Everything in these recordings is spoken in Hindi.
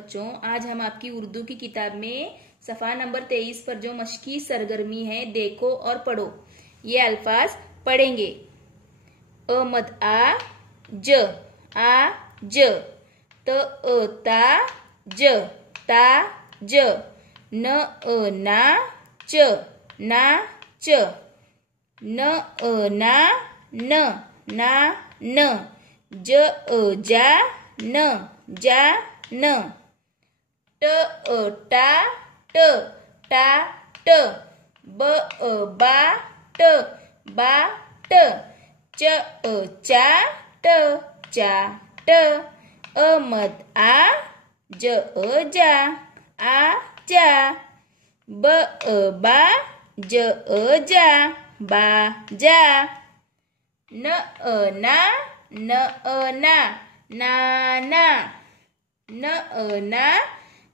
बच्चों, आज हम आपकी उर्दू की किताब में सफ़ा नंबर 23 पर जो मश्की सरगर्मी है देखो और पढ़ो, ये अल्फाज पढ़ेंगे। अ मद आ ज त ता ज न ना च न ना न ज जा न ट टा ट ब बा ट च चा ट अ मद आ ज जा ब बा जा न ना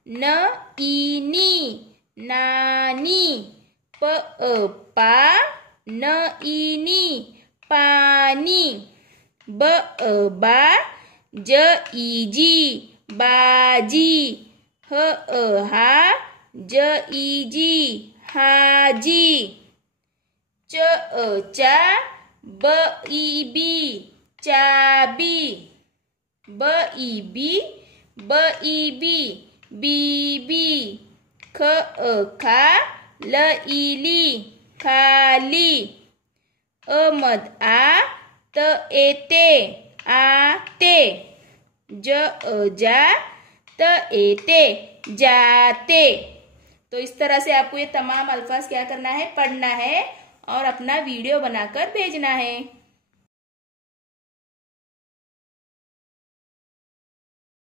न इनी नानी प पा न इनी पानी ब बा ज इजी बाजी ह हा ज इजी हाजी च चा ब इबी चाबी ब इबी बीबी ख खा ल इली खाली अ मद आ त एते आते ज जा त एते जाते। तो इस तरह से आपको ये तमाम अल्फाज क्या करना है, पढ़ना है और अपना वीडियो बनाकर भेजना है।